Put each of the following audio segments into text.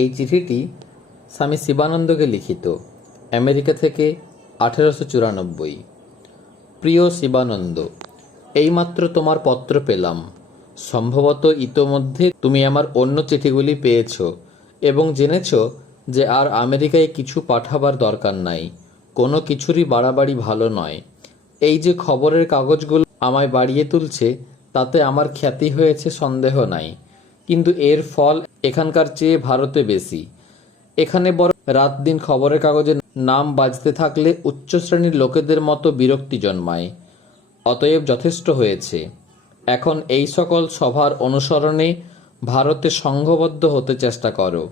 এই চিঠিটি স্বামী শিবানন্দকে লিখিত, আমেরিকা থেকে আঠেরোশো চুরানব্বই। প্রিয় শিবানন্দ, এইমাত্র তোমার পত্র পেলাম। সম্ভবত ইতোমধ্যে তুমি আমার অন্য চিঠিগুলি পেয়েছ এবং জেনেছ যে আর আমেরিকায় কিছু পাঠাবার দরকার নাই, কোনো কিছুরই বাড়াবাড়ি ভালো নয়। এই যে খবরের কাগজগুলো আমায় বাড়িয়ে তুলছে, তাতে আমার খ্যাতি হয়েছে সন্দেহ নাই, কিন্তু এর ফল এখানকার চেয়ে ভারতে বেশি। এখানে বড় রাত দিন খবরের কাগজে নাম বাজতে থাকলে উচ্চ শ্রেণির লোকেদের মতো বিরক্তি জন্মায়। অতএব যথেষ্ট হয়েছে। এখন এই সকল সভার অনুসরণে ভারতে সংঘবদ্ধ হতে চেষ্টা করো,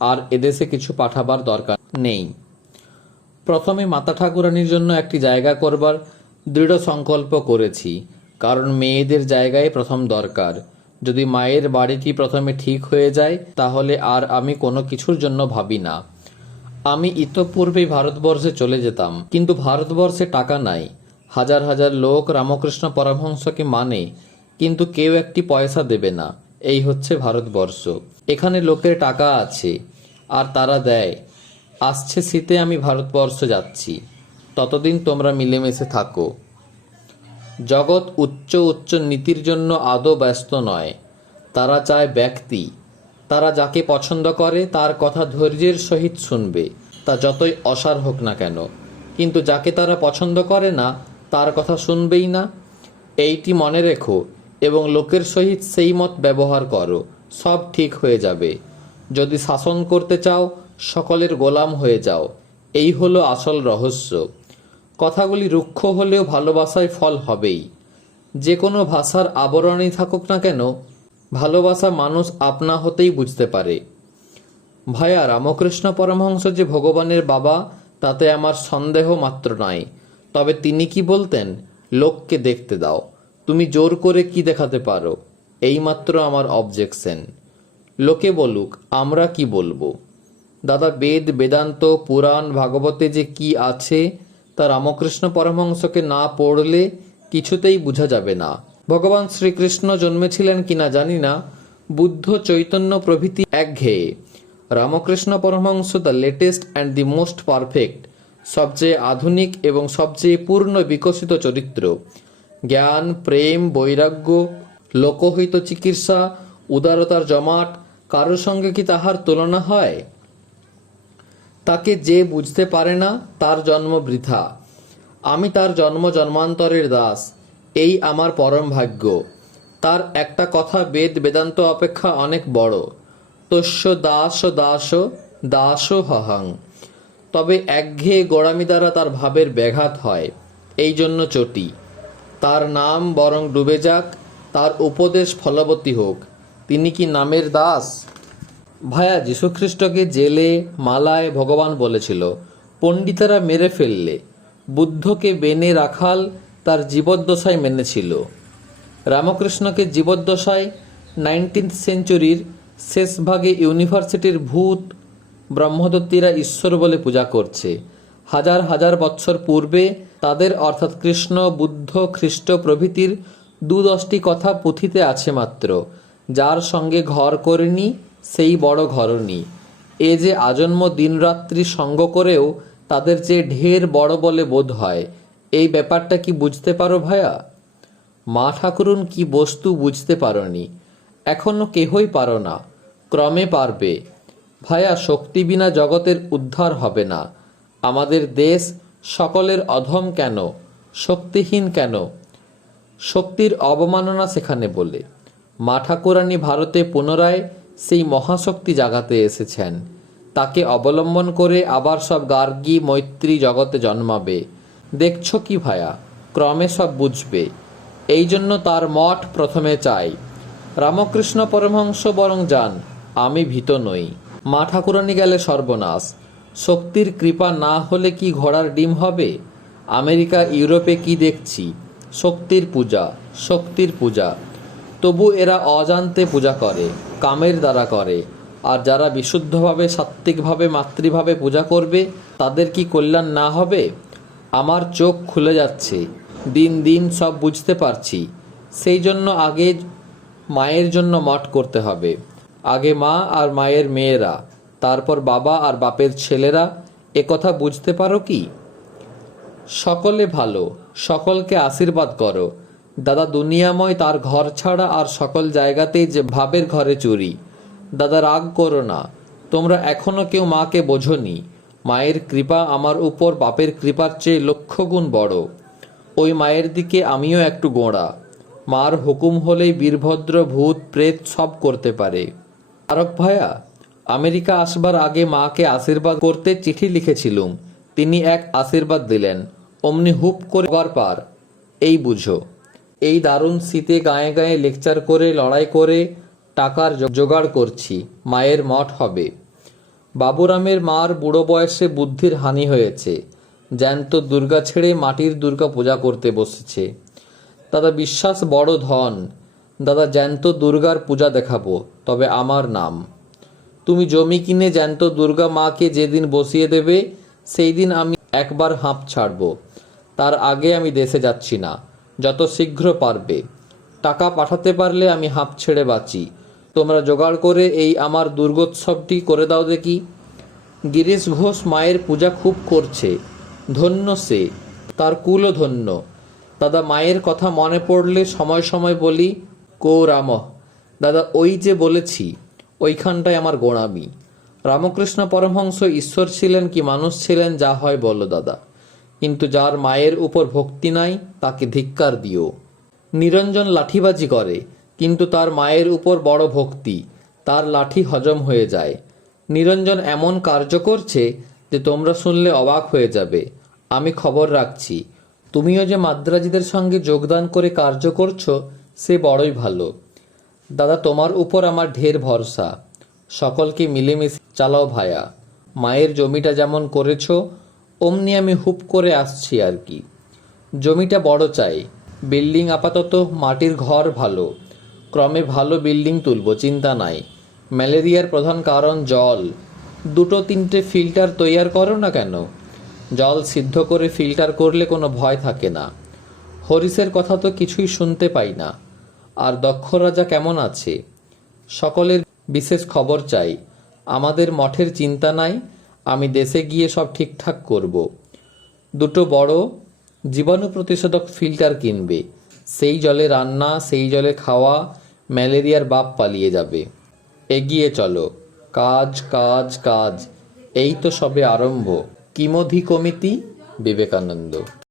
আর এদেশে কিছু পাঠাবার দরকার নেই। প্রথমে মাতা ঠাকুরানির জন্য একটি জায়গা করবার দৃঢ় সংকল্প করেছি, কারণ মেয়েদের জায়গায় প্রথম দরকার। যদি মায়ের বাড়িটি প্রথমে ঠিক হয়ে যায়, তাহলে আর আমি কোনো কিছুর জন্য ভাবি না। আমি ইতপূর্বেই ভারতবর্ষে চলে যেতাম, কিন্তু ভারতবর্ষে টাকা নাই। হাজার হাজার লোক রামকৃষ্ণ পরমহংসকে মানে কিন্তু কেউ একটি পয়সা দেবে না। এই হচ্ছে ভারতবর্ষ। এখানে লোকের টাকা আছে, আর তারা দেয়। আসছে শীতে আমি ভারতবর্ষ যাচ্ছি। ততদিন তোমরা মিলেমিশে থাকো। জগৎ উচ্চ উচ্চ নীতির জন্য আদৌ ব্যস্ত নয়। তারা চায় ব্যক্তি। তারা যাকে পছন্দ করে, তার কথা ধৈর্যের সহিত শুনবে, তা যতই অসার হোক না কেন। কিন্তু যাকে তারা পছন্দ করে না, তার কথা শুনবেই না। এইটি মনে রেখো, এবং লোকের সহিত সেই মত ব্যবহার করো, সব ঠিক হয়ে যাবে। যদি শাসন করতে চাও, সকলের গোলাম হয়ে যাও। এই হলো আসল রহস্য। কথাগুলি রুক্ষ হলেও ভালোবাসায় ফল হবেই। যে কোনো ভাষার আবরণেই থাকুক না কেন, ভালোবাসা মানুষ আপনা হতেই বুঝতে পারে। ভায়া রামকৃষ্ণ পরমহংস যে ভগবানের বাবা, তাতে আমার সন্দেহ মাত্র নাই। তবে তিনি কি বলতেন? লোককে দেখতে দাও। তুমি জোর করে কি দেখাতে পারো? এইমাত্র আমার অবজেকশন। লোকে বলুক, আমরা কি বলব? দাদা বেদ, বেদান্ত, পুরাণ, ভাগবতে যে কি আছে তা রামকৃষ্ণ পরমহংসকে না পড়লে কিছুতেই বোঝা যাবে না। ভগবান শ্রীকৃষ্ণ জন্মেছিলেন কিনা জানি না। বুদ্ধ চৈতন্য প্রভৃতি একঘেয়ে। Ramakrishna Paramahamsa the latest and the most perfect সবচেয়ে আধুনিক এবং সবচেয়ে পূর্ণ বিকশিত চরিত্র। জ্ঞান, প্রেম, বৈরাগ্য, লোকহিত চিকিৎসা, উদারতার জমাট কারোর সঙ্গে কি তাহার তুলনা হয়? তাকে যে বুঝতে পারে না, তার জন্ম বৃথা। আমি তার জন্ম জন্মান্তরের দাস, এই আমার পরম ভাগ্য। তার একটা কথা বেদ বেদান্ত অপেক্ষা অনেক বড়, তস্য দাস দাস দাস হহাং। তবে একঘেয়ে গোড়ামি দ্বারা তার ভাবের ব্যাঘাত হয়, এই জন্য চটি। তার নাম বরং ডুবে যাক, তার উপদেশ ফলবতী হোক। তিনি কি নামের দাস? ভায়া, যীশুখ্রিস্টকে জেলে, মালায় ভগবান বলেছিল, পণ্ডিতেরা মেরে ফেললে, বুদ্ধকে বেনে রাখাল তার জীবদ্দশায় মেনেছিল। রামকৃষ্ণকে জীবদ্দশায় নাইনটিন্থ সেঞ্চুরির শেষ ভাগে ইউনিভার্সিটির ভূত ব্রহ্মদত্তীরা ঈশ্বর বলে পূজা করছে। হাজার হাজার বৎসর পূর্বে তাদের, অর্থাৎ কৃষ্ণ, বুদ্ধ, খ্রিস্ট প্রভৃতির দু দশটি কথা পুঁথিতে আছে মাত্র, যার সঙ্গে ঘর করেনি সেই বড় ঘরনি এ যে আজন্ম দিনরাত্রি সঙ্গ করেও তাদের যে ঢের বড় বলে বোধ হয়। এই ব্যাপারটা কি বুঝতে পারো ভায়া? মা ঠাকুরুন কি বস্তু বুঝতে পারোনি। এখনও কেহই পারো না। ক্রমে পারবে। ভায়া, শক্তি বিনা জগতের উদ্ধার হবে না। আমাদের দেশ সকলের অধম কেন? শক্তিহীন কেন? শক্তির অবমাননা সেখানে বলে। মা ঠাকুরানী ভারতে পুনরায় সেই মহাশক্তি জাগাতে এসেছেন। তাকে অবলম্বন করে আবার সব গার্গী মৈত্রী জগতে জন্মাবে। দেখছ কি ভায়া, ক্রমে সব বুঝবে। এই জন্য তার মঠ প্রথমে চাই। রামকৃষ্ণ পরমহংস বরং যান, আমি ভীত নই। মা ঠাকুরানী গেলে সর্বনাশ। শক্তির কৃপা না হলে কি ঘোড়ার ডিম হবে? আমেরিকা, ইউরোপে কি দেখছি? শক্তির পূজা শক্তির পূজা। তবু এরা অজান্তে পূজা করে। কামের দ্বারা করে। আর যারা বিশুদ্ধভাবে, সাত্ত্বিকভাবে, মাতৃভাবে পূজা করবে, তাদের কি কল্যাণ না হবে? আমার চোখ খুলে যাচ্ছে। দিন দিন সব বুঝতে পারছি। সেই জন্য আগে মায়ের জন্য মঠ করতে হবে। আগে মা আর মায়ের মেয়েরা, তারপর বাবা আর বাপের ছেলেরা একথা বুঝতে পারো কি? সকলে ভালো, সকলকে আশীর্বাদ করো। দাদা দুনিয়াময় তার ঘর ছাড়া আর সকল জায়গাতেই যে ভাবের ঘরে চুরি। দাদা, রাগ করো না। তোমরা এখনও কেউ মাকে বোঝনি। মায়ের কৃপা আমার উপর বাপের কৃপার চেয়ে লক্ষ গুণ বড়। ওই মায়ের দিকে আমিও একটু গোঁড়া। মার হুকুম হলেই বীরভদ্র, ভূত, প্রেত সব করতে পারে। তারক ভাইয়া আমেরিকা আসবার আগে মাকে আশীর্বাদ করতে চিঠি লিখেছিলুম। তিনি এক আশীর্বাদ দিলেন। অমনি হুপ করে পার। এই বুঝো। এই দারুণ শীতে গায়ে গায়ে লেকচার করে, লড়াই করে টাকার জোগাড় করছি। মায়ের মঠ হবে। বাবুরামের মার বুড়ো বয়সে বুদ্ধির হানি হয়েছে। জ্যান্ত দুর্গা ছেড়ে মাটির দুর্গা পূজা করতে বসেছে। দাদা বিশ্বাস বড় ধন। দাদা জ্যান্ত দুর্গার পূজা দেখাবো, তবে আমার নাম। তুমি জমি কিনে জ্যান্ত দুর্গা মাকে যেদিন বসিয়ে দেবে সেই দিন আমি একবার হাঁপ ছাড়ব। তার আগে আমি দেশে যাচ্ছি না। যত শীঘ্র পারবে। টাকা পাঠাতে পারলে আমি হাঁপ ছেড়ে বাঁচি। তোমরা জোগাড় করে এই আমার দুর্গোৎসবটি করে দাও দেখি। গিরিশ ঘোষ মায়ের পূজা খুব করছে। ধন্য সে, তার কুলও ধন্য। দাদা মায়ের কথা মনে পড়লে সময় সময় বলি কো রাম দাদা, ওই যে বলেছি, ওইখানটায় আমার গোড়ামি। রামকৃষ্ণ পরমহংস ঈশ্বর ছিলেন কি মানুষ ছিলেন, যা হয় বলো দাদা। কিন্তু যার মায়ের উপর ভক্তি নাই, তাকে ধিক্কার দিও। নিরঞ্জন লাঠিবাজি করে, কিন্তু তার মায়ের উপর বড় ভক্তি, তার লাঠি হজম হয়ে যায়। নিরঞ্জন এমন কার্য করছে যে তোমরা শুনলে অবাক হয়ে যাবে। আমি খবর রাখছি, তুমিও যে মাদ্রাজিদের সঙ্গে যোগদান করে কার্য করছ, সে বড়ই ভালো। দাদা, তোমার উপর আমার ঢের ভরসা। সকলকে মিলেমিশে চালাও ভায়া। মায়ের জমিটা যেমন করেছ অমনি আমি হুপ করে আসছি আর কি। জমিটা বড় চাই। বিল্ডিং আপাতত মাটির ঘর ভালো। ক্রমে ভালো বিল্ডিং তুলব, চিন্তা নাই। ম্যালেরিয়ার প্রধান কারণ জল। দুটো তিনটে ফিল্টার তৈয়ার করো না কেন? জল সিদ্ধ করে ফিল্টার করলে কোনো ভয় থাকে না। হরিসের কথা তো কিছুই শুনতে পাই না। আর দক্ষ রাজা কেমন আছে? সকলের বিশেষ খবর চাই। আমাদের মঠের চিন্তা নাই। আমি দেশে গিয়ে সব ঠিকঠাক করব। দুটো বড় জীবাণু প্রতিষেধক ফিল্টার কিনবে। সেই জলে রান্না, সেই জলে খাওয়া, ম্যালেরিয়ার বাপ পালিয়ে যাবে। এগিয়ে চলো। কাজ কাজ কাজ। এই তো সবে আরম্ভ। কিমধি কমিতি বিবেকানন্দ।